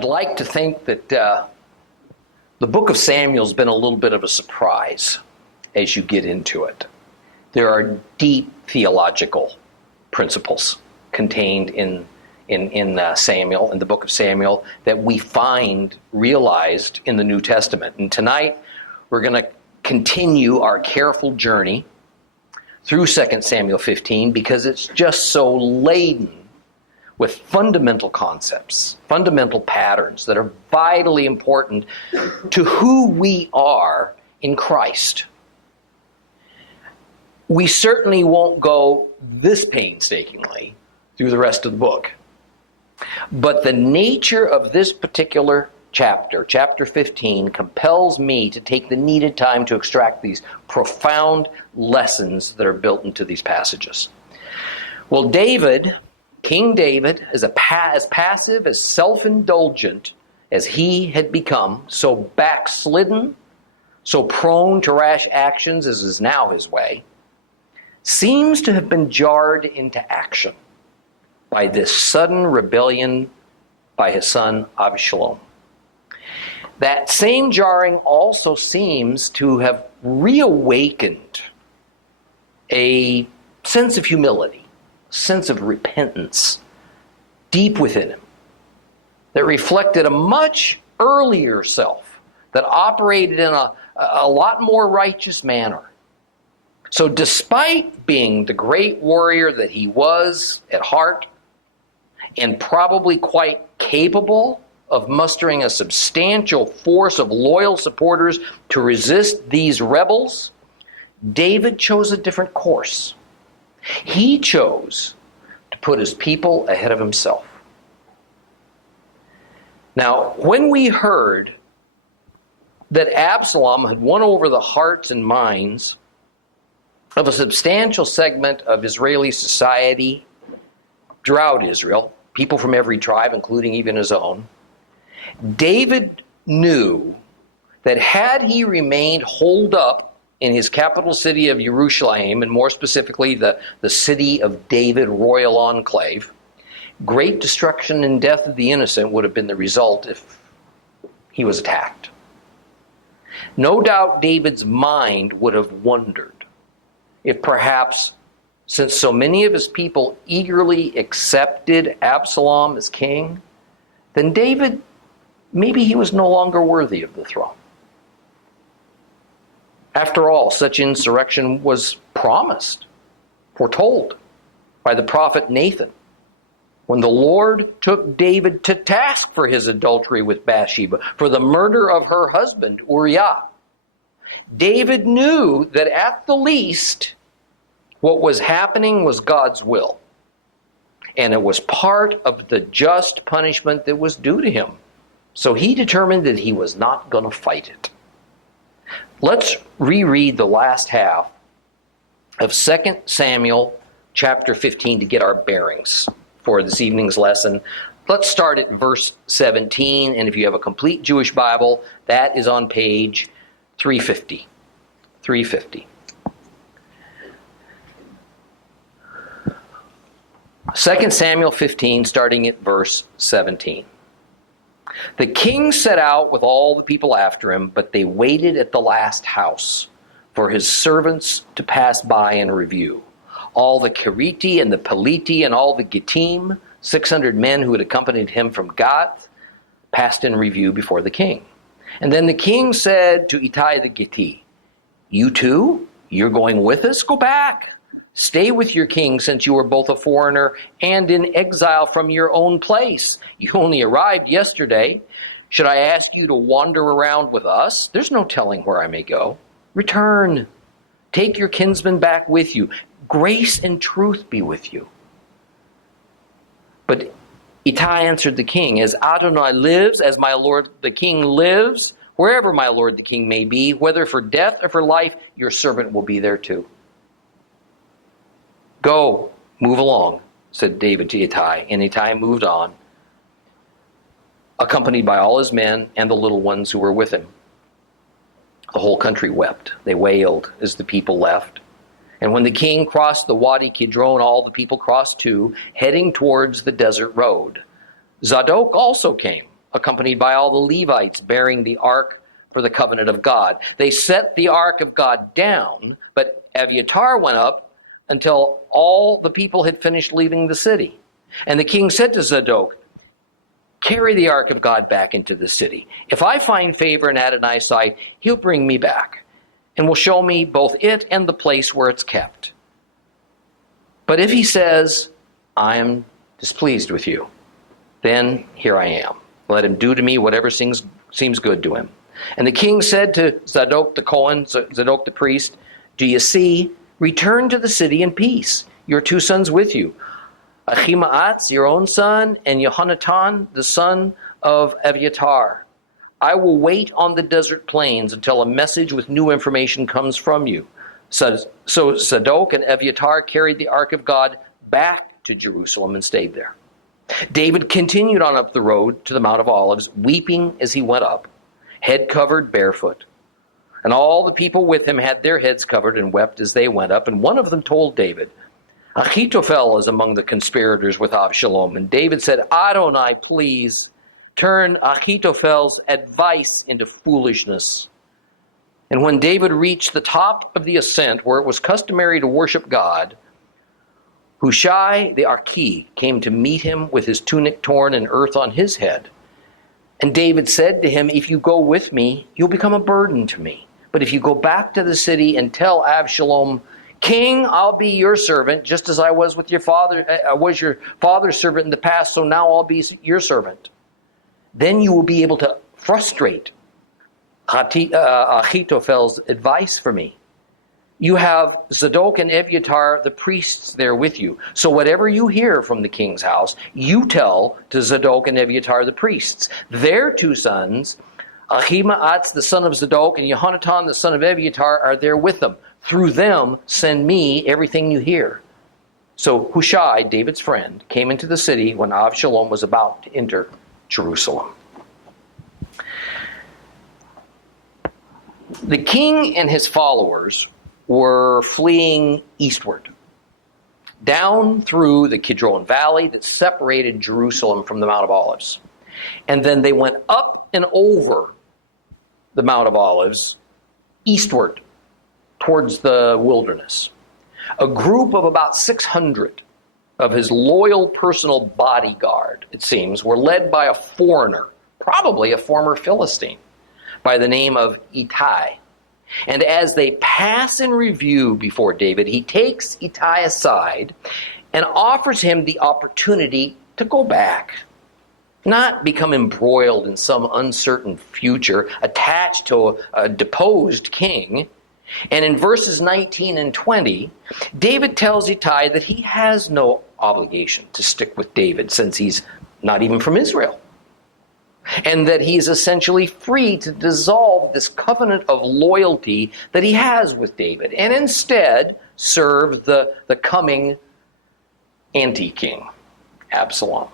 I'd like to think that the book of Samuel's been a little bit of a surprise as you get into it. There are deep theological principles contained in Samuel, in the book of Samuel, that we find realized in the New Testament. And tonight, we're going to continue our careful journey through 2 Samuel 15 because it's just so laden with fundamental concepts, fundamental patterns that are vitally important to who we are in Christ. We certainly won't go this painstakingly through the rest of the book. But the nature of this particular chapter, chapter 15, compels me to take the needed time to extract these profound lessons that are built into these passages. Well, David, King David, is as passive, as self-indulgent as he had become, so backslidden, so prone to rash actions as is now his way, seems to have been jarred into action by this sudden rebellion by his son Absalom. That same jarring also seems to have reawakened a sense of humility, a sense of repentance deep within him that reflected a much earlier self that operated in a lot more righteous manner. So despite being the great warrior that he was at heart, and probably quite capable of mustering a substantial force of loyal supporters to resist these rebels, David chose a different course. He chose to put his people ahead of himself. Now, when we heard that Absalom had won over the hearts and minds of a substantial segment of Israeli society throughout Israel, people from every tribe, including even his own, David knew that had he remained holed up in his capital city of Jerusalem, and more specifically the city of David, royal enclave, great destruction and death of the innocent would have been the result if he was attacked. No doubt David's mind would have wondered if perhaps, since so many of his people eagerly accepted Absalom as king, then David, maybe he was no longer worthy of the throne. After all, such insurrection was promised, foretold by the prophet Nathan, when the Lord took David to task for his adultery with Bathsheba, for the murder of her husband, Uriah. David knew that at the least, what was happening was God's will, and it was part of the just punishment that was due to him. So he determined that he was not going to fight it. Let's reread the last half of 2 Samuel chapter 15 to get our bearings for this evening's lesson. Let's start at verse 17, and if you have a complete Jewish Bible, that is on page 350. 350. 2 Samuel 15, starting at verse 17. The king set out with all the people after him, but they waited at the last house for his servants to pass by and review. All the Keriti and the Peliti and all the Gittim, 600 men who had accompanied him from Gath, passed in review before the king. And then the king said to Ittai the Gitti, "You too? You're going with us? Go back. Stay with your king, since you are both a foreigner and in exile from your own place. You only arrived yesterday. Should I ask you to wander around with us? There's no telling where I may go. Return. Take your kinsman back with you. Grace and truth be with you." But Ittai answered the king, "As Adonai lives, as my lord the king lives, wherever my lord the king may be, whether for death or for life, your servant will be there too." "Go, move along," said David to Ittai, and Ittai moved on, accompanied by all his men and the little ones who were with him. The whole country wept. They wailed as the people left. And when the king crossed the Wadi Kidron, all the people crossed too, heading towards the desert road. Zadok also came, accompanied by all the Levites bearing the ark for the covenant of God. They set the ark of God down, but Abiathar went up until all the people had finished leaving the city. And the king said to Zadok, "Carry the ark of God back into the city. If I find favor in Adonai's sight, he'll bring me back and will show me both it and the place where it's kept. But if he says, 'I am displeased with you,' then here I am. Let him do to me whatever seems good to him." And the king said to Zadok the Kohen, Zadok the priest, "Do you see? Return to the city in peace, your 2 sons with you, Ahimaaz, your own son, and Yehonatan, the son of Abiathar. I will wait on the desert plains until a message with new information comes from you." So Zadok and Abiathar carried the ark of God back to Jerusalem and stayed there. David continued on up the road to the Mount of Olives, weeping as he went up, head covered, barefoot. And all the people with him had their heads covered and wept as they went up. And one of them told David, "Ahithophel is among the conspirators with Absalom." And David said, "Adonai, please turn Ahithophel's advice into foolishness." And when David reached the top of the ascent where it was customary to worship God, Hushai the Archi came to meet him with his tunic torn and earth on his head. And David said to him, "If you go with me, you'll become a burden to me. But if you go back to the city and tell Absalom, 'King, I'll be your servant, just as I was with your father. I was your father's servant in the past, so now I'll be your servant,' then you will be able to frustrate Ahithophel's advice for me. You have Zadok and Abiathar, the priests, there with you. So whatever you hear from the king's house, you tell to Zadok and Abiathar, the priests. Their 2 sons, Ahimaaz, the son of Zadok, and Yehonatan, the son of Abiathar, are there with them. Through them, send me everything you hear." So Hushai, David's friend, came into the city when Absalom was about to enter Jerusalem. The king and his followers were fleeing eastward, down through the Kidron Valley that separated Jerusalem from the Mount of Olives. And then they went up and over the Mount of Olives eastward towards the wilderness. A group of about 600 of his loyal personal bodyguard, it seems, were led by a foreigner, probably a former Philistine, by the name of Ittai. And as they pass in review before David, he takes Ittai aside and offers him the opportunity to go back, not become embroiled in some uncertain future attached to a deposed king. And in verses 19 and 20, David tells Ittai that he has no obligation to stick with David since he's not even from Israel, and that he is essentially free to dissolve this covenant of loyalty that he has with David and instead serve the coming anti-king, Absalom.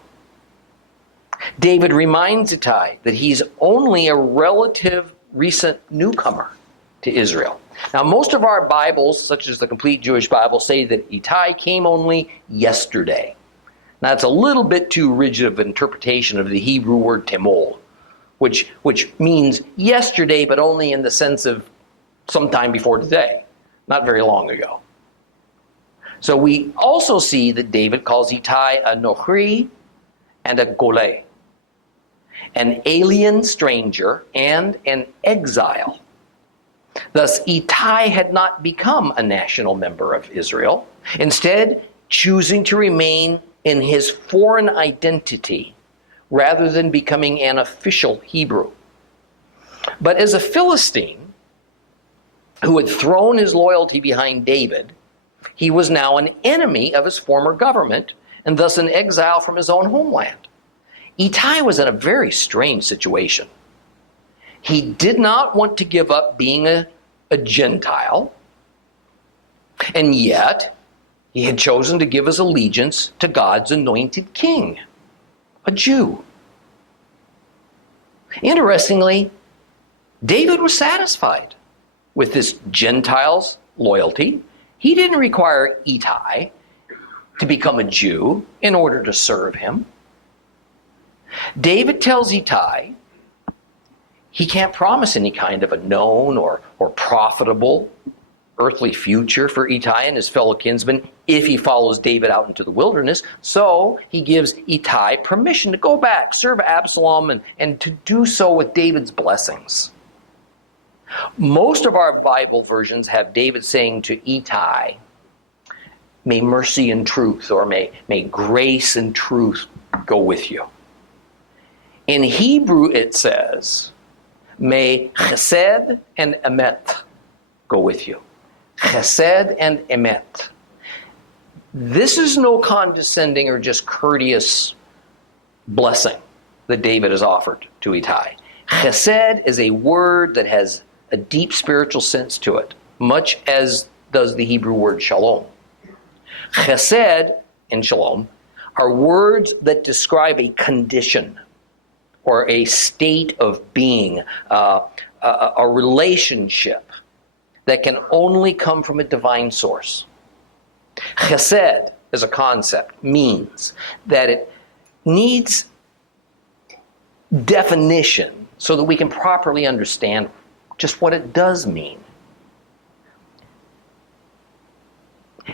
David reminds Ittai that he's only a relative recent newcomer to Israel. Now, most of our Bibles, such as the Complete Jewish Bible, say that Ittai came only yesterday. Now, it's a little bit too rigid of an interpretation of the Hebrew word temol, which means yesterday, but only in the sense of sometime before today, not very long ago. So we also see that David calls Ittai a nochri and a goleh, an alien stranger and an exile. Thus, Ittai had not become a national member of Israel, instead choosing to remain in his foreign identity rather than becoming an official Hebrew. But as a Philistine who had thrown his loyalty behind David, he was now an enemy of his former government and thus an exile from his own homeland. Ittai was in a very strange situation. He did not want to give up being a Gentile, and yet he had chosen to give his allegiance to God's anointed king, a Jew. Interestingly, David was satisfied with this Gentile's loyalty. He didn't require Ittai to become a Jew in order to serve him. David tells Ittai he can't promise any kind of a known or profitable earthly future for Ittai and his fellow kinsmen if he follows David out into the wilderness. So he gives Ittai permission to go back, serve Absalom, and to do so with David's blessings. Most of our Bible versions have David saying to Ittai, may mercy and truth, or may grace and truth go with you. In Hebrew it says, may chesed and emet go with you. Chesed and emet. This is no condescending or just courteous blessing that David has offered to Ittai. Chesed is a word that has a deep spiritual sense to it, much as does the Hebrew word shalom. Chesed and shalom are words that describe a condition or a state of being, a relationship that can only come from a divine source. Chesed as a concept means that it needs definition so that we can properly understand just what it does mean.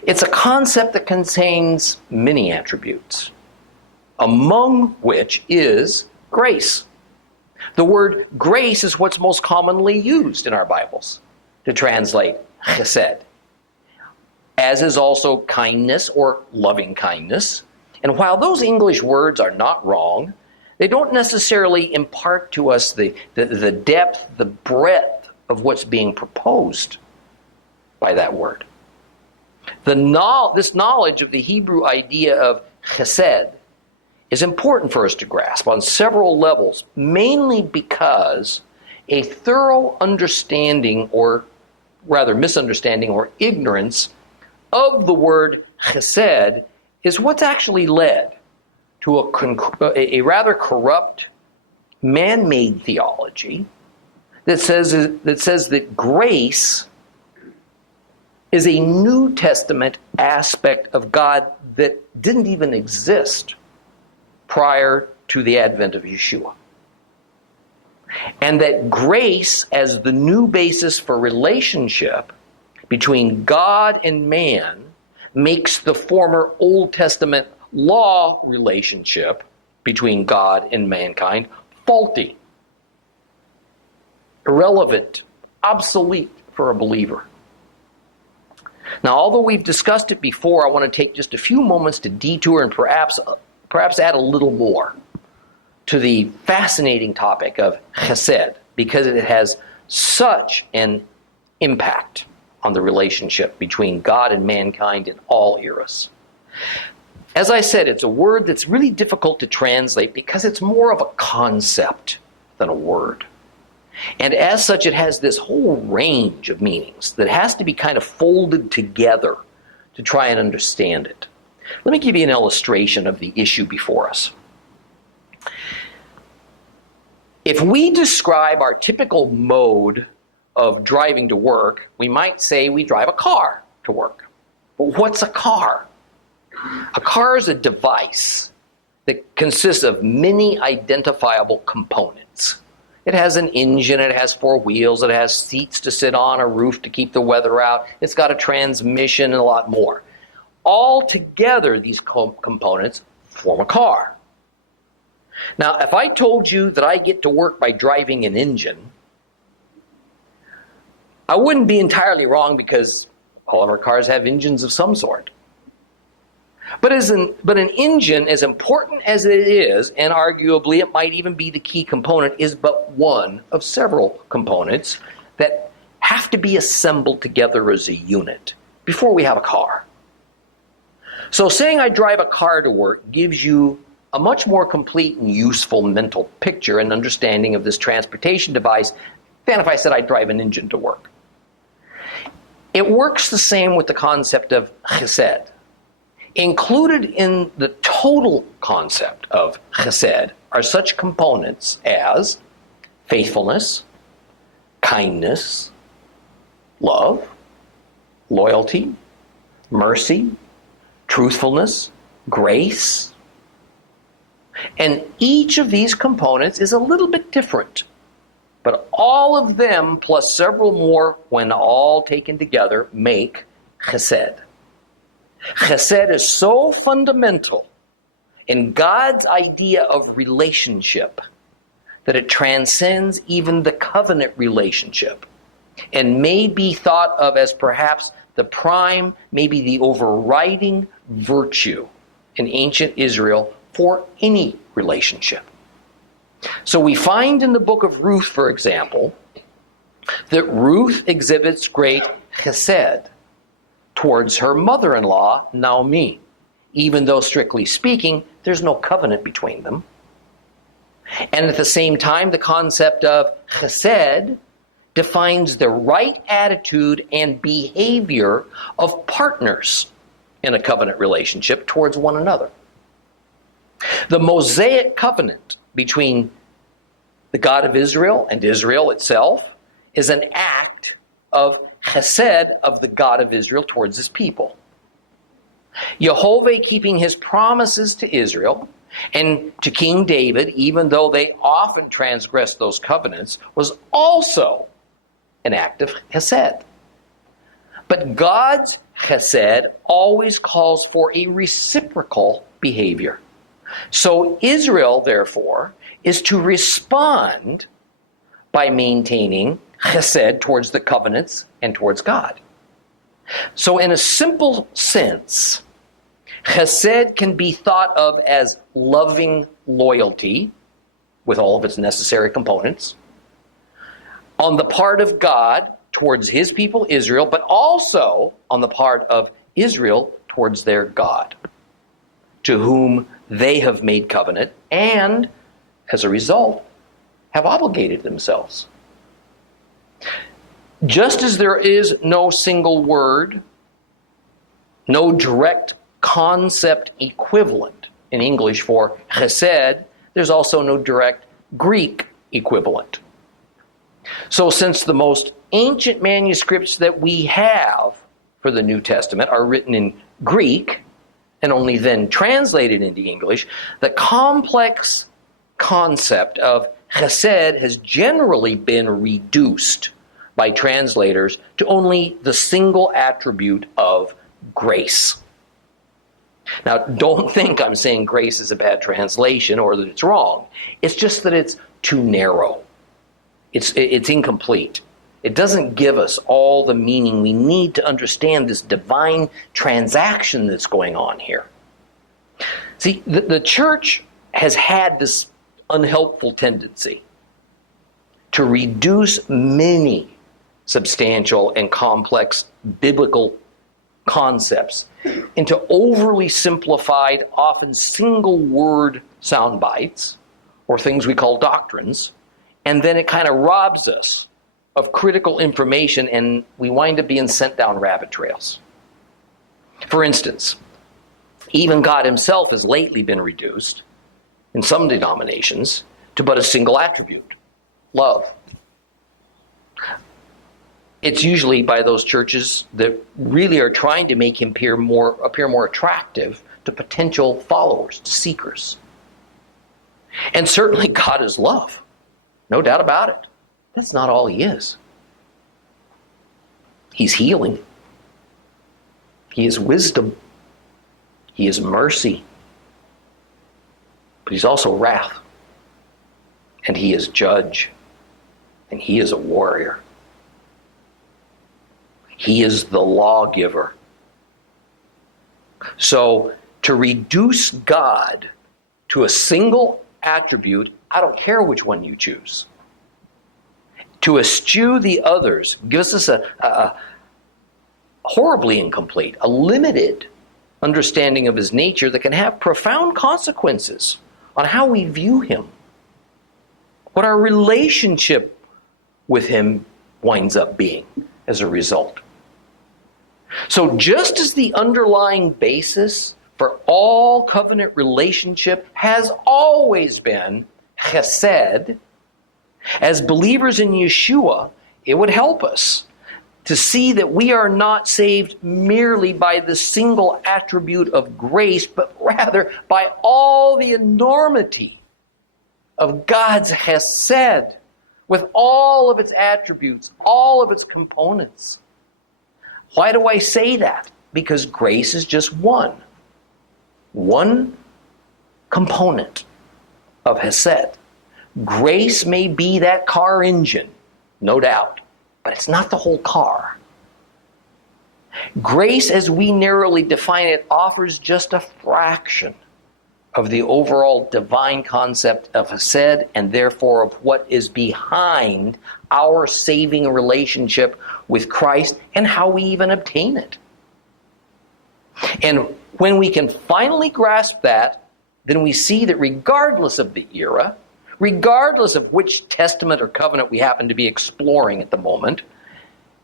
It's a concept that contains many attributes, among which is grace. The word grace is what's most commonly used in our Bibles to translate chesed, as is also kindness or loving kindness. And while those English words are not wrong, they don't necessarily impart to us the depth, the breadth of what's being proposed by that word. This knowledge of the Hebrew idea of chesed is important for us to grasp on several levels, mainly because a thorough understanding, or rather misunderstanding or ignorance of the word chesed is what's actually led to a rather corrupt, man-made theology that says that grace is a New Testament aspect of God that didn't even exist prior to the advent of Yeshua. And that grace as the new basis for relationship between God and man makes the former Old Testament law relationship between God and mankind faulty, irrelevant, obsolete for a believer. Now, although we've discussed it before, I want to take just a few moments to detour and perhaps add a little more to the fascinating topic of chesed, because it has such an impact on the relationship between God and mankind in all eras. As I said, it's a word that's really difficult to translate because it's more of a concept than a word. And as such, it has this whole range of meanings that has to be kind of folded together to try and understand it. Let me give you an illustration of the issue before us. If we describe our typical mode of driving to work, we might say we drive a car to work. But what's a car? A car is a device that consists of many identifiable components. It has an engine, it has four wheels, it has seats to sit on, a roof to keep the weather out, it's got a transmission, and a lot more. All together, these components form a car. Now, if I told you that I get to work by driving an engine, I wouldn't be entirely wrong because all of our cars have engines of some sort. But an engine, as important as it is, and arguably it might even be the key component, is but one of several components that have to be assembled together as a unit before we have a car. So saying I drive a car to work gives you a much more complete and useful mental picture and understanding of this transportation device than if I said I drive an engine to work. It works the same with the concept of chesed. Included in the total concept of chesed are such components as faithfulness, kindness, love, loyalty, mercy, truthfulness, grace. And each of these components is a little bit different. But all of them, plus several more, when all taken together, make chesed. Chesed is so fundamental in God's idea of relationship that it transcends even the covenant relationship and may be thought of as perhaps the prime, maybe the overriding virtue in ancient Israel for any relationship. So we find in the book of Ruth, for example, that Ruth exhibits great chesed towards her mother-in-law, Naomi, even though strictly speaking, there's no covenant between them. And at the same time, the concept of chesed defines the right attitude and behavior of partners in a covenant relationship towards one another. The Mosaic covenant between the God of Israel and Israel itself is an act of chesed of the God of Israel towards his people. Jehovah keeping his promises to Israel and to King David, even though they often transgressed those covenants, was also an act of chesed. But God's chesed always calls for a reciprocal behavior. So Israel, therefore, is to respond by maintaining chesed towards the covenants and towards God. So in a simple sense, chesed can be thought of as loving loyalty with all of its necessary components on the part of God towards his people Israel, but also on the part of Israel towards their God, to whom they have made covenant and, as a result, have obligated themselves. Just as there is no single word, no direct concept equivalent in English for chesed, there's also no direct Greek equivalent. So since the most ancient manuscripts that we have for the New Testament are written in Greek and only then translated into English, the complex concept of chesed has generally been reduced by translators to only the single attribute of grace. Now, don't think I'm saying grace is a bad translation or that it's wrong. It's just that it's too narrow. It's incomplete. It doesn't give us all the meaning we need to understand this divine transaction that's going on here. See, the church has had this unhelpful tendency to reduce many substantial and complex biblical concepts into overly simplified, often single-word sound bites, or things we call doctrines, and then it kind of robs us of critical information, and we wind up being sent down rabbit trails. For instance, even God himself has lately been reduced, in some denominations, to but a single attribute: love. It's usually by those churches that really are trying to make him appear more attractive to potential followers, to seekers. And certainly God is love. No doubt about it. That's not all he is. He's healing. He is wisdom. He is mercy. But he's also wrath. And he is judge. And he is a warrior. He is the lawgiver. So to reduce God to a single attribute, I don't care which one you choose. To eschew the others gives us a horribly incomplete, a limited understanding of his nature that can have profound consequences on how we view him, what our relationship with him winds up being as a result. So just as the underlying basis for all covenant relationship has always been chesed, as believers in Yeshua, it would help us to see that we are not saved merely by the single attribute of grace, but rather by all the enormity of God's Hesed, with all of its attributes, all of its components. Why do I say that? Because grace is just one component of Hesed. Grace may be that car engine, no doubt, but it's not the whole car. Grace, as we narrowly define it, offers just a fraction of the overall divine concept of Hesed, and therefore of what is behind our saving relationship with Christ and how we even obtain it. And when we can finally grasp that, then we see that regardless of the era, regardless of which testament or covenant we happen to be exploring at the moment,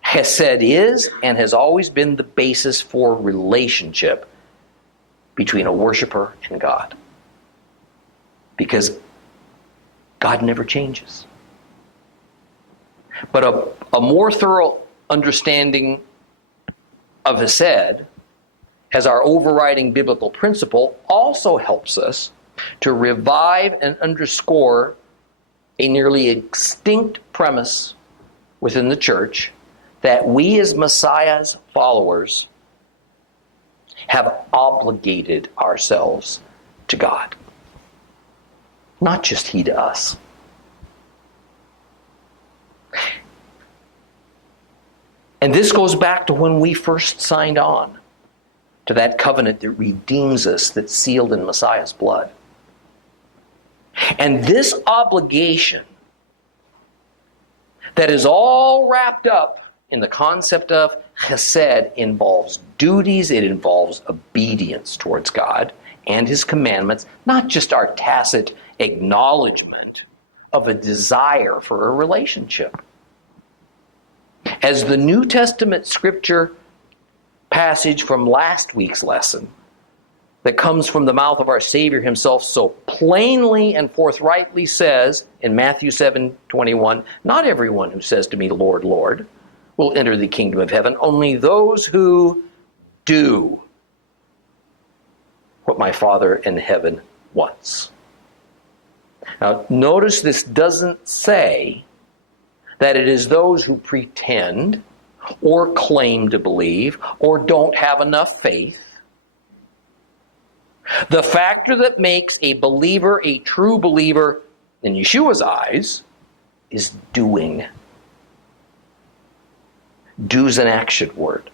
Hesed is and has always been the basis for relationship between a worshiper and God. Because God never changes. But a more thorough understanding of Hesed as our overriding biblical principle also helps us to revive and underscore a nearly extinct premise within the church that we as Messiah's followers have obligated ourselves to God. Not just He to us. And this goes back to when we first signed on to that covenant that redeems us, that's sealed in Messiah's blood. And this obligation that is all wrapped up in the concept of Hesed involves duties, it involves obedience towards God and His commandments, not just our tacit acknowledgement of a desire for a relationship. As the New Testament scripture passage from last week's lesson that comes from the mouth of our Savior Himself so plainly and forthrightly says in Matthew 7:21, "Not everyone who says to me, 'Lord, Lord,' will enter the kingdom of heaven, only those who do what my Father in heaven wants." Now, notice this doesn't say that it is those who pretend or claim to believe or don't have enough faith. The factor that makes a believer a true believer in Yeshua's eyes is doing. Do's an action word.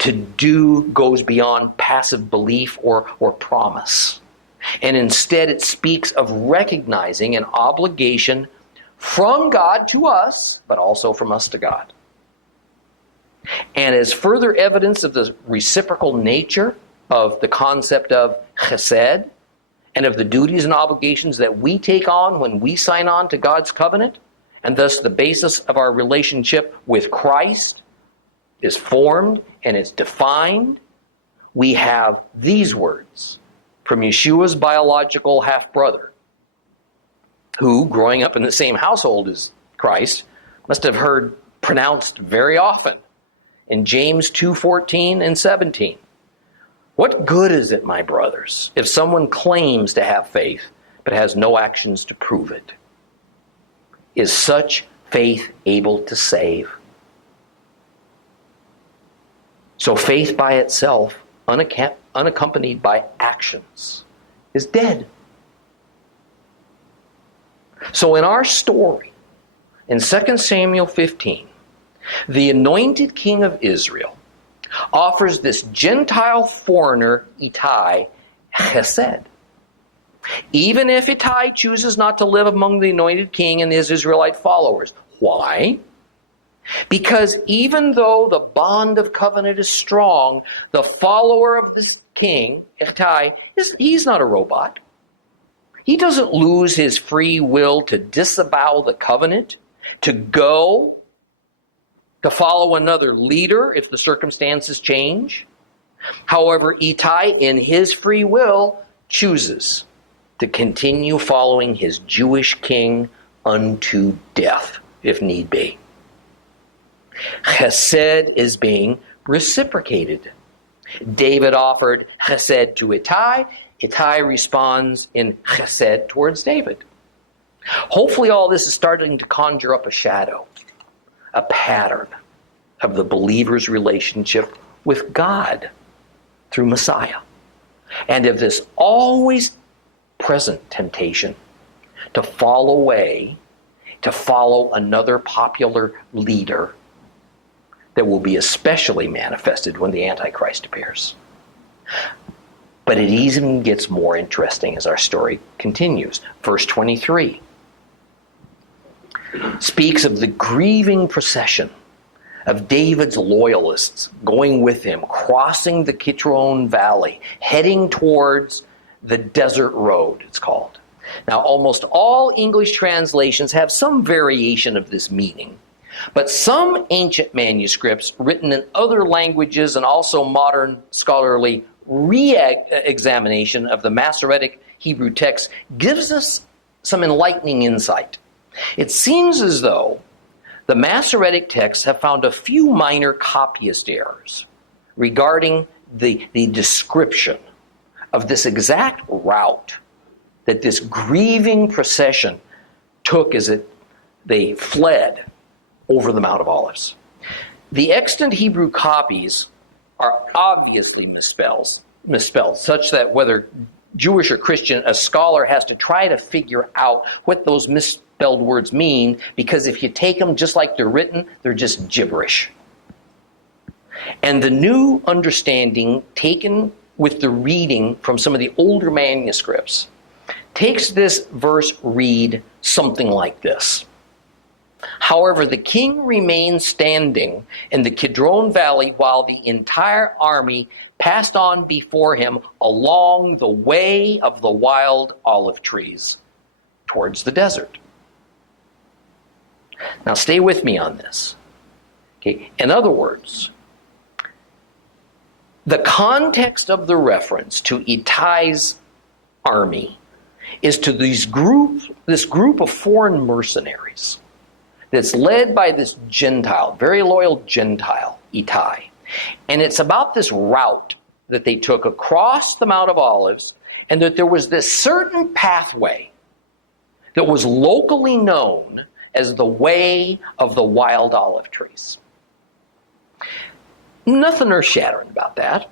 To do goes beyond passive belief or promise. And instead it speaks of recognizing an obligation from God to us, but also from us to God. And as further evidence of the reciprocal nature of the concept of Chesed and of the duties and obligations that we take on when we sign on to God's covenant, and thus the basis of our relationship with Christ is formed and is defined, we have these words from Yeshua's biological half-brother, who, growing up in the same household as Christ, must have heard pronounced very often in James 2:14 and 17. "What good is it, my brothers, if someone claims to have faith but has no actions to prove it? Is such faith able to save?" So faith by itself, unaccompanied by actions, is dead. So in our story, in 2 Samuel 15, the anointed king of Israel offers this Gentile foreigner, Ittai, Chesed. Even if Ittai chooses not to live among the anointed king and his Israelite followers. Why? Because even though the bond of covenant is strong, the follower of this king, Ittai, he's not a robot. He doesn't lose his free will to disavow the covenant, to go, to follow another leader if the circumstances change. However, Ittai, in his free will, chooses to continue following his Jewish king unto death, if need be. Chesed is being reciprocated. David offered chesed to Ittai. Ittai responds in chesed towards David. Hopefully all this is starting to conjure up a shadow, a pattern of the believer's relationship with God through Messiah, and of this always present temptation to fall away, to follow another popular leader that will be especially manifested when the Antichrist appears. But it even gets more interesting as our story continues. Verse 23 speaks of the grieving procession of David's loyalists going with him, crossing the Kidron Valley, heading towards the desert road, it's called. Now, almost all English translations have some variation of this meaning, but some ancient manuscripts written in other languages and also modern scholarly re-examination of the Masoretic Hebrew text gives us some enlightening insight. It seems as though the Masoretic texts have found a few minor copyist errors regarding the description of this exact route that this grieving procession took as they fled over the Mount of Olives. The extant Hebrew copies are obviously misspelled, such that whether Jewish or Christian, a scholar has to try to figure out what those misspelled words mean, because if you take them just like they're written, they're just gibberish. And the new understanding, taken with the reading from some of the older manuscripts, takes this verse read something like this. However, the king remained standing in the Kidron Valley while the entire army passed on before him along the way of the wild olive trees towards the desert. Now stay with me on this. Okay. In other words, the context of the reference to Ittai's army is to this group of foreign mercenaries that's led by this Gentile, very loyal Gentile, Ittai. And it's about this route that they took across the Mount of Olives, and that there was this certain pathway that was locally known as the way of the wild olive trees. Nothing earth-shattering about that.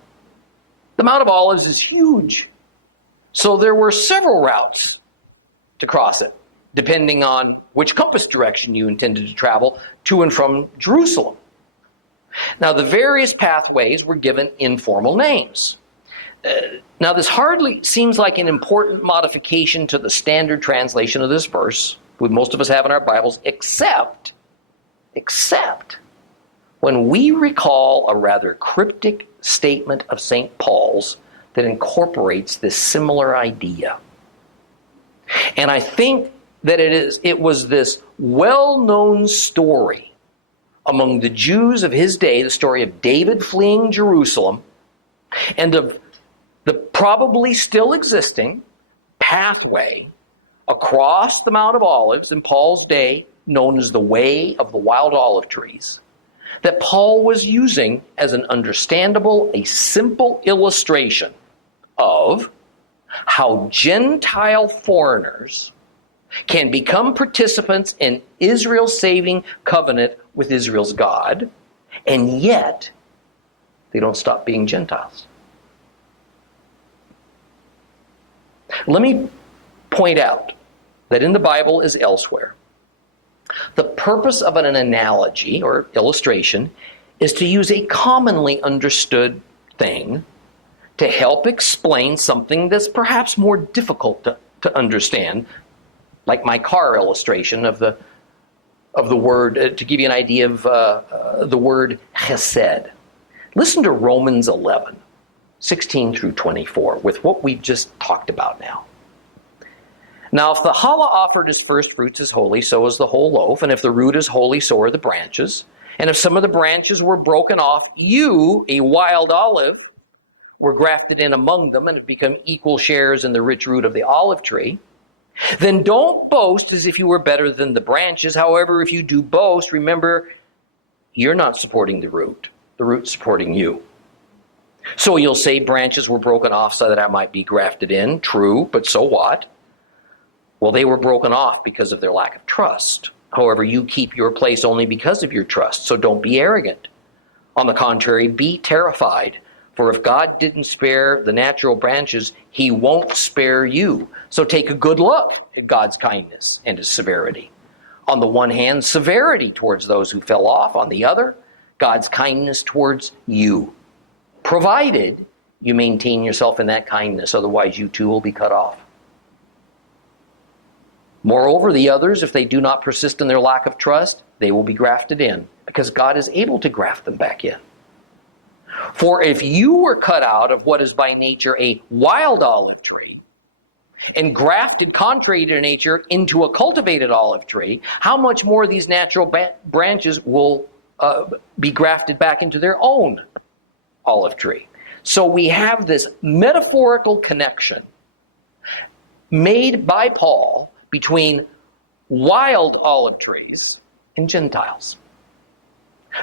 The Mount of Olives is huge. So there were several routes to cross it, depending on which compass direction you intended to travel to and from Jerusalem. Now, the various pathways were given informal names. Now, this hardly seems like an important modification to the standard translation of this verse, which most of us have in our Bibles, except when we recall a rather cryptic statement of St. Paul's that incorporates this similar idea. And I think that it was this well-known story among the Jews of his day, the story of David fleeing Jerusalem, and of the probably still existing pathway across the Mount of Olives in Paul's day, known as the way of the wild olive trees, that Paul was using as an understandable, a simple illustration of how Gentile foreigners can become participants in Israel's saving covenant with Israel's God, and yet they don't stop being Gentiles. Let me point out that in the Bible as elsewhere, the purpose of an analogy or illustration is to use a commonly understood thing to help explain something that's perhaps more difficult to understand, like my car illustration of the word, to give you an idea of the word chesed. Listen to Romans 11, 16 through 24, with what we've just talked about now. Now, if the challah offered as first fruits is holy, so is the whole loaf. And if the root is holy, so are the branches. And if some of the branches were broken off, you, a wild olive, were grafted in among them and have become equal shares in the rich root of the olive tree. Then don't boast as if you were better than the branches. However, if you do boast, remember you're not supporting the root's supporting you. So you'll say branches were broken off so that I might be grafted in. True, but so what? Well, they were broken off because of their lack of trust. However, you keep your place only because of your trust, so don't be arrogant. On the contrary, be terrified, for if God didn't spare the natural branches, he won't spare you. So take a good look at God's kindness and his severity. On the one hand, severity towards those who fell off. On the other, God's kindness towards you, provided you maintain yourself in that kindness, otherwise you too will be cut off. Moreover, the others, if they do not persist in their lack of trust, they will be grafted in, because God is able to graft them back in. For if you were cut out of what is by nature a wild olive tree, and grafted contrary to nature into a cultivated olive tree, how much more these natural branches will be grafted back into their own olive tree. So we have this metaphorical connection made by Paul between wild olive trees and Gentiles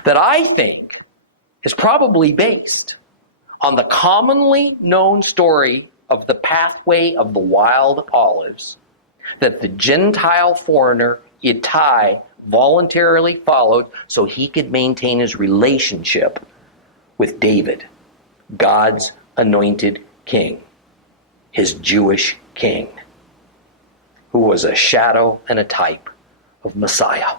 that I think is probably based on the commonly known story of the pathway of the wild olives that the Gentile foreigner Ittai voluntarily followed so he could maintain his relationship with David, God's anointed king, his Jewish king, who was a shadow and a type of Messiah.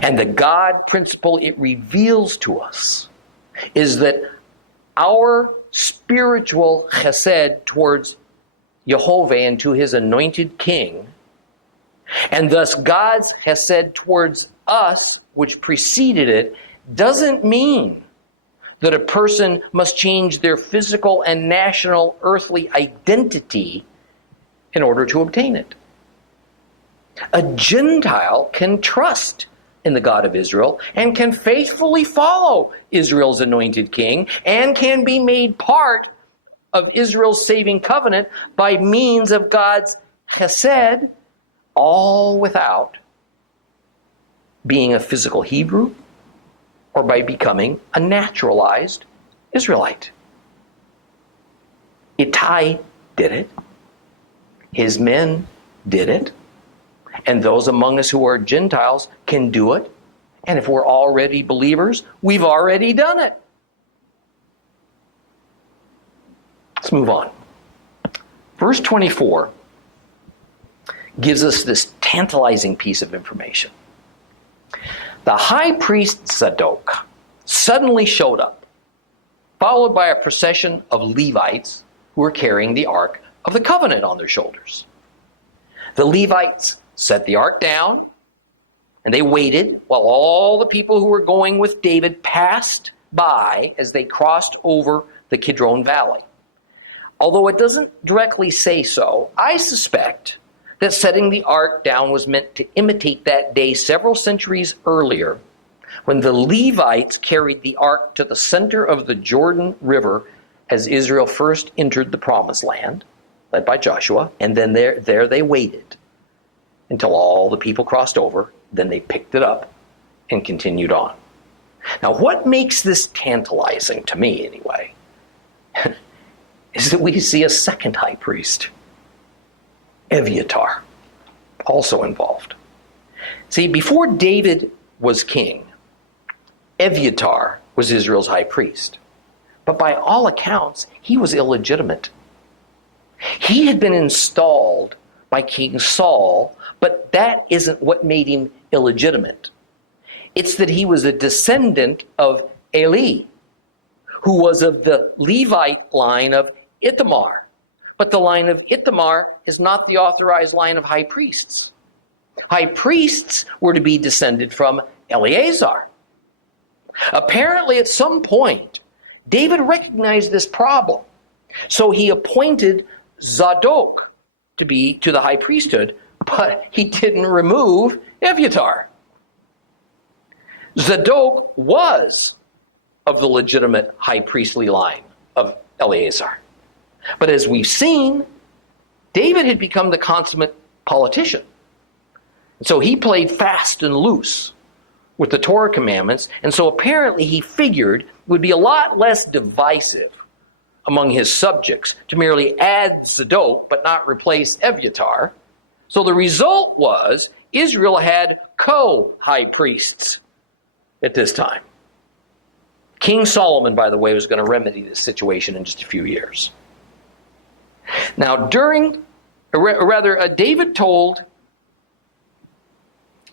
And the God principle it reveals to us is that our spiritual chesed towards Jehovah and to his anointed king, and thus God's chesed towards us, which preceded it, doesn't mean that a person must change their physical and national earthly identity in order to obtain it. A Gentile can trust in the God of Israel and can faithfully follow Israel's anointed king and can be made part of Israel's saving covenant by means of God's chesed, all without being a physical Hebrew or by becoming a naturalized Israelite. Ittai did it. His men did it. And those among us who are Gentiles can do it. And if we're already believers, we've already done it. Let's move on. Verse 24 gives us this tantalizing piece of information. The high priest Zadok suddenly showed up, followed by a procession of Levites who were carrying the Ark of the Covenant on their shoulders. The Levites set the ark down, and they waited while all the people who were going with David passed by as they crossed over the Kidron Valley. Although it doesn't directly say so, I suspect that setting the ark down was meant to imitate that day several centuries earlier when the Levites carried the ark to the center of the Jordan River as Israel first entered the Promised Land, led by Joshua, and then there they waited until all the people crossed over. Then they picked it up and continued on. Now, what makes this tantalizing to me, anyway, is that we see a second high priest, Eviatar, also involved. See, before David was king, Eviatar was Israel's high priest. But by all accounts, he was illegitimate. He had been installed by King Saul, but that isn't what made him illegitimate. It's that he was a descendant of Eli, who was of the Levite line of Ithamar. But the line of Ithamar is not the authorized line of high priests. High priests were to be descended from Eleazar. Apparently, at some point, David recognized this problem. So he appointed Zadok to the high priesthood, but he didn't remove Eviatar. Zadok was of the legitimate high priestly line of Eleazar. But as we've seen, David had become the consummate politician. So he played fast and loose with the Torah commandments, and so apparently he figured it would be a lot less divisive among his subjects to merely add Zadok but not replace Eviatar. So the result was Israel had co-high priests at this time. King Solomon, by the way, was going to remedy this situation in just a few years. Now, David told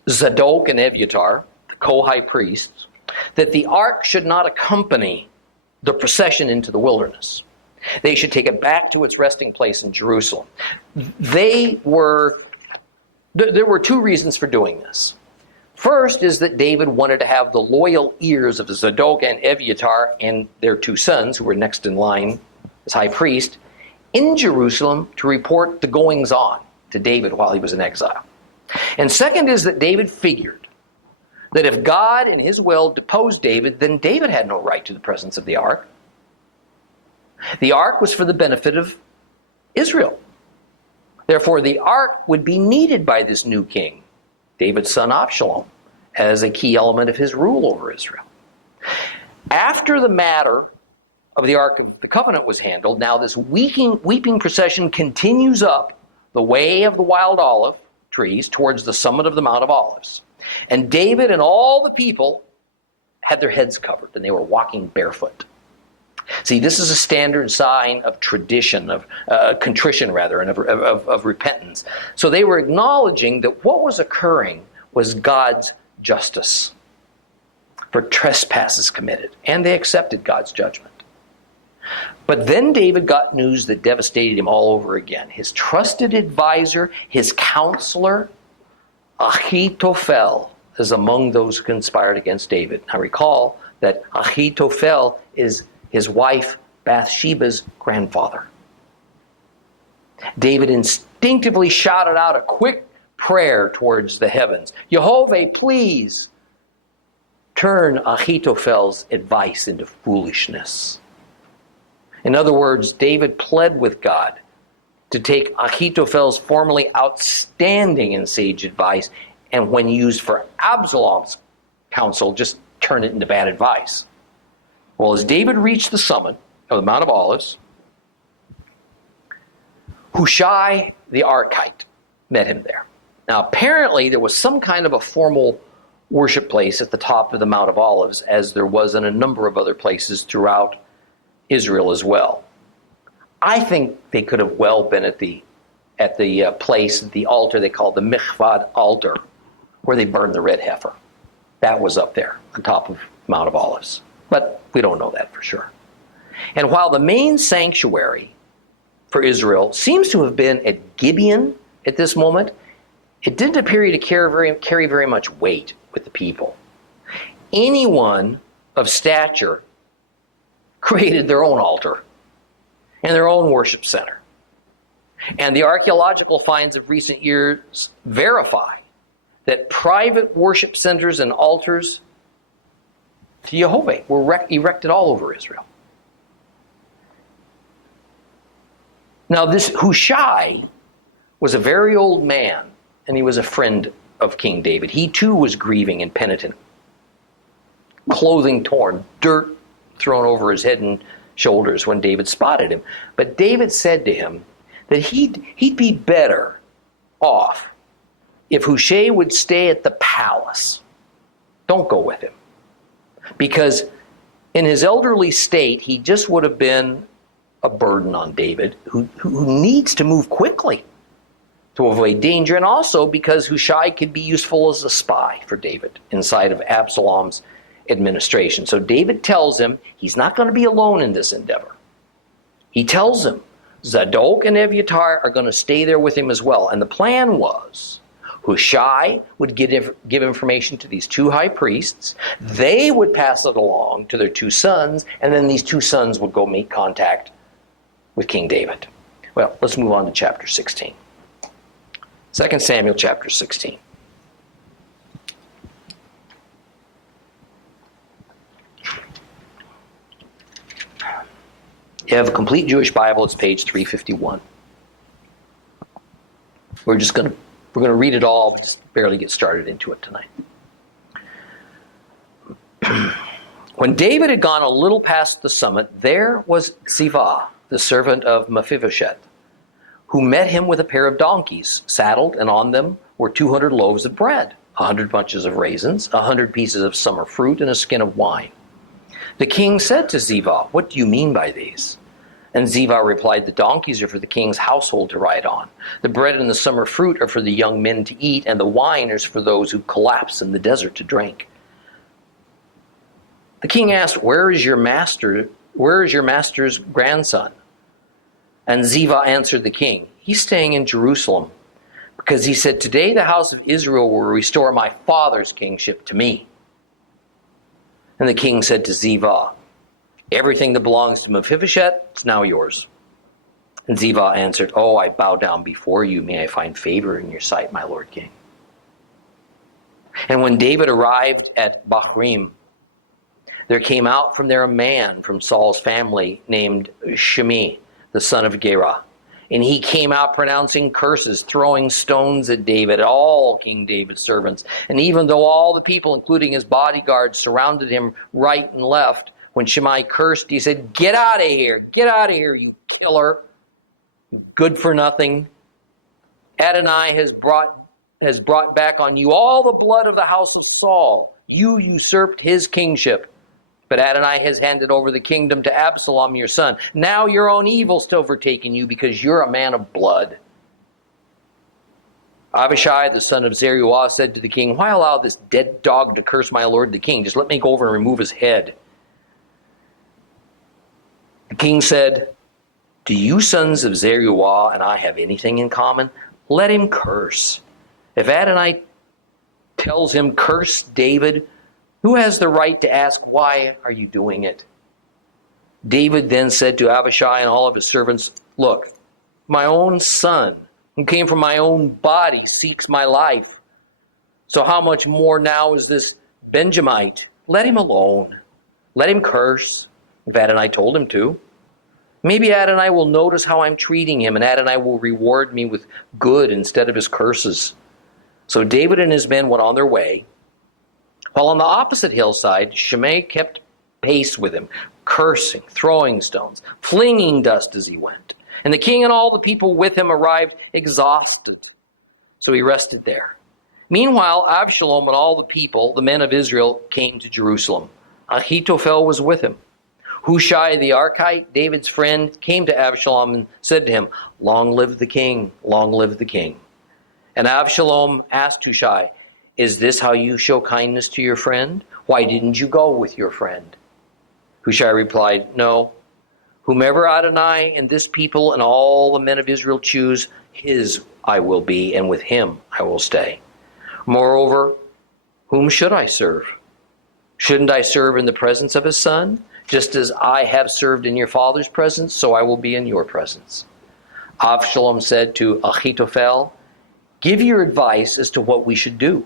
Zadok and Eviatar, the co-high priests, that the ark should not accompany the procession into the wilderness. They should take it back to its resting place in Jerusalem. There were two reasons for doing this. First is that David wanted to have the loyal ears of Zadok and Eviatar and their two sons, who were next in line as high priest, in Jerusalem to report the goings-on to David while he was in exile. And second is that David figured that if God in his will deposed David, then David had no right to the presence of the ark. The ark was for the benefit of Israel. Therefore, the ark would be needed by this new king, David's son Absalom, as a key element of his rule over Israel. After the matter of the Ark of the Covenant was handled, now this weeping procession continues up the way of the wild olive trees towards the summit of the Mount of Olives. And David and all the people had their heads covered, and they were walking barefoot. See, this is a standard sign of tradition, of contrition rather, and of repentance. So they were acknowledging that what was occurring was God's justice for trespasses committed, and they accepted God's judgment. But then David got news that devastated him all over again. His trusted advisor, his counselor, Ahithophel, is among those who conspired against David. Now recall that Ahithophel is his wife Bathsheba's grandfather. David instinctively shouted out a quick prayer towards the heavens. Jehovah, please turn Ahithophel's advice into foolishness. In other words, David pled with God to take Ahithophel's formerly outstanding and sage advice, and when used for Absalom's counsel, just turn it into bad advice. Well, as David reached the summit of the Mount of Olives, Hushai the Archite met him there. Now, apparently, there was some kind of a formal worship place at the top of the Mount of Olives, as there was in a number of other places throughout Israel as well. I think they could have well been at the place, the altar they called the Mikvad altar, where they burned the red heifer. That was up there on top of Mount of Olives. But we don't know that for sure. And while the main sanctuary for Israel seems to have been at Gibeon at this moment, it didn't appear to carry very much weight with the people. Anyone of stature created their own altar and their own worship center. And the archaeological finds of recent years verify that private worship centers and altars to Jehovah were erected all over Israel. Now, this Hushai was a very old man, and he was a friend of King David. He too was grieving and penitent, clothing torn, dirt thrown over his head and shoulders when David spotted him. But David said to him that he'd be better off if Hushai would stay at the palace. Don't go with him. Because in his elderly state, he just would have been a burden on David, who needs to move quickly to avoid danger, and also because Hushai could be useful as a spy for David inside of Absalom's administration. So David tells him he's not going to be alone in this endeavor. He tells him Zadok and Eviatar are going to stay there with him as well. And the plan was Hushai would give information to these two high priests. They would pass it along to their two sons, and then these two sons would go make contact with King David. Well, let's move on to chapter 16. 2 Samuel chapter 16. You have a complete Jewish Bible, it's page 351. We're going to read it all, but just barely get started into it tonight. When David had gone a little past the summit, there was Ziba, the servant of Mephibosheth, who met him with a pair of donkeys, saddled, and on them were 200 loaves of bread, 100 bunches of raisins, 100 pieces of summer fruit, and a skin of wine. The king said to Ziba, "What do you mean by these?" And Ziba replied, "The donkeys are for the king's household to ride on. The bread and the summer fruit are for the young men to eat, and the wine is for those who collapse in the desert to drink." The king asked, Where is your master's grandson?" And Ziba answered the king, "He's staying in Jerusalem, because he said, 'Today the house of Israel will restore my father's kingship to me.'" And the king said to Ziba, "Everything that belongs to Mephibosheth is now yours." And Ziba answered, "Oh, I bow down before you. May I find favor in your sight, my lord king." And when David arrived at Bahurim, there came out from there a man from Saul's family named Shimei, the son of Gera. And he came out pronouncing curses, throwing stones at David, at all King David's servants. And even though all the people, including his bodyguards, surrounded him right and left, when Shimei cursed, he said, "Get out of here! Get out of here, you killer! Good for nothing. Adonai has brought back on you all the blood of the house of Saul. You usurped his kingship. But Adonai has handed over the kingdom to Absalom, your son. Now your own evil's overtaken you because you're a man of blood." Abishai, the son of Zeruiah, said to the king, "Why allow this dead dog to curse my lord the king? Just let me go over and remove his head." The king said, "Do you sons of Zeruiah and I have anything in common? Let him curse. If Adonai tells him, 'Curse David,' who has the right to ask, 'Why are you doing it?'" David then said to Abishai and all of his servants, "Look, my own son, who came from my own body, seeks my life. So how much more now is this Benjamite? Let him alone. Let him curse, if Adonai told him to. Maybe Adonai will notice how I'm treating him, and Adonai will reward me with good instead of his curses." So David and his men went on their way, while on the opposite hillside, Shimei kept pace with him, cursing, throwing stones, flinging dust as he went. And the king and all the people with him arrived exhausted. So he rested there. Meanwhile, Absalom and all the people, the men of Israel, came to Jerusalem. Ahithophel was with him. Hushai the Archite, David's friend, came to Absalom and said to him, "Long live the king, long live the king." And Absalom asked Hushai, "Is this how you show kindness to your friend? Why didn't you go with your friend?" Hushai replied, "No. Whomever Adonai and this people and all the men of Israel choose, his I will be, and with him I will stay. Moreover, whom should I serve? Shouldn't I serve in the presence of his son? Just as I have served in your father's presence, so I will be in your presence." Absalom said to Ahithophel, "Give your advice as to what we should do."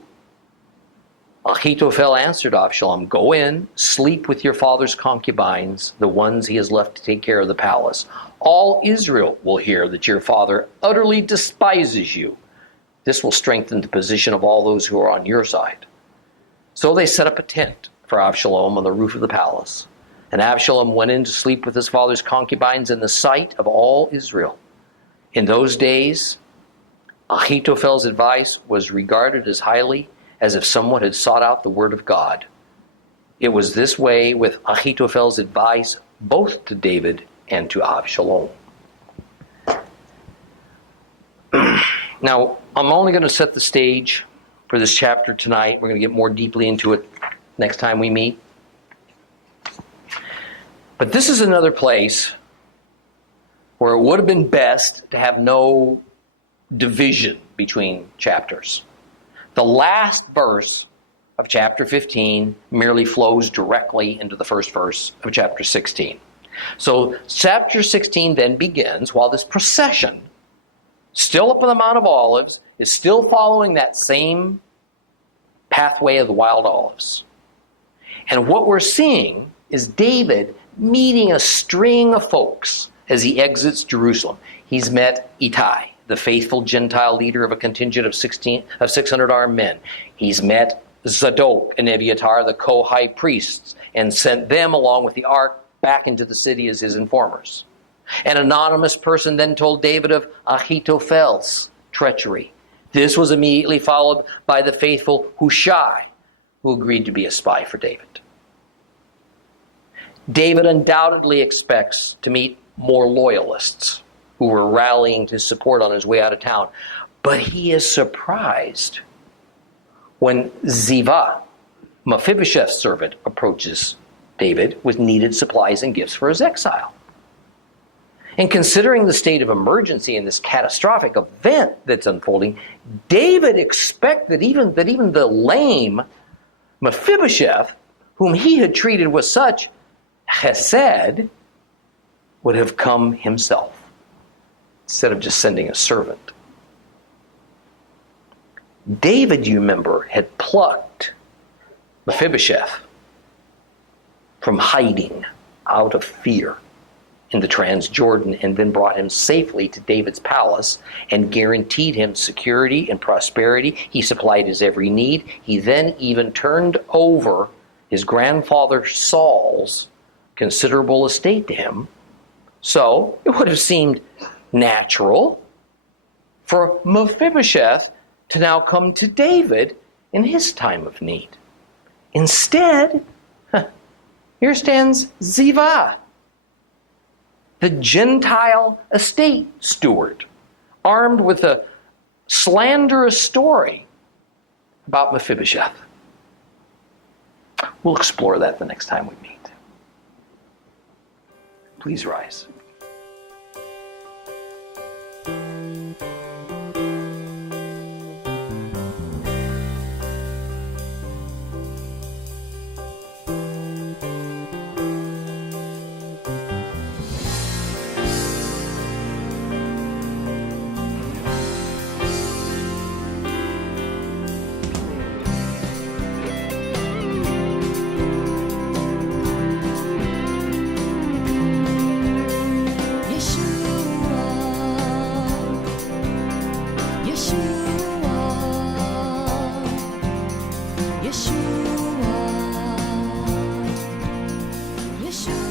Ahithophel answered Absalom, "Go in, sleep with your father's concubines, the ones he has left to take care of the palace. All Israel will hear that your father utterly despises you. This will strengthen the position of all those who are on your side." So they set up a tent for Absalom on the roof of the palace. And Absalom went in to sleep with his father's concubines in the sight of all Israel. In those days, Ahithophel's advice was regarded as highly as if someone had sought out the word of God. It was this way with Ahithophel's advice both to David and to Absalom. Now, I'm only going to set the stage for this chapter tonight. We're going to get more deeply into it next time we meet. But this is another place where it would have been best to have no division between chapters. The last verse of chapter 15 merely flows directly into the first verse of chapter 16. So chapter 16 then begins while this procession, still up on the Mount of Olives, is still following that same pathway of the wild olives. And what we're seeing is David meeting a string of folks as he exits Jerusalem. He's met Ittai, the faithful Gentile leader of a contingent of 600 armed men. He's met Zadok and Abiathar, the co-high priests. and sent them along with the ark back into the city as his informers. An anonymous person then told David of Ahithophel's treachery. This was immediately followed by the faithful Hushai, who agreed to be a spy for David. David undoubtedly expects to meet more loyalists who were rallying his support on his way out of town. But he is surprised when Ziba, Mephibosheth's servant, approaches David with needed supplies and gifts for his exile. And considering the state of emergency and this catastrophic event that's unfolding, David expected that even the lame Mephibosheth, whom he had treated with such chesed, would have come himself instead of just sending a servant. David, you remember, had plucked Mephibosheth from hiding out of fear in the Transjordan, and then brought him safely to David's palace and guaranteed him security and prosperity. He supplied his every need. He then even turned over his grandfather Saul's considerable estate to him. So it would have seemed natural for Mephibosheth to now come to David in his time of need. Instead, here stands Ziba, the Gentile estate steward, armed with a slanderous story about Mephibosheth. We'll explore that the next time we meet. Please rise. Yeshua.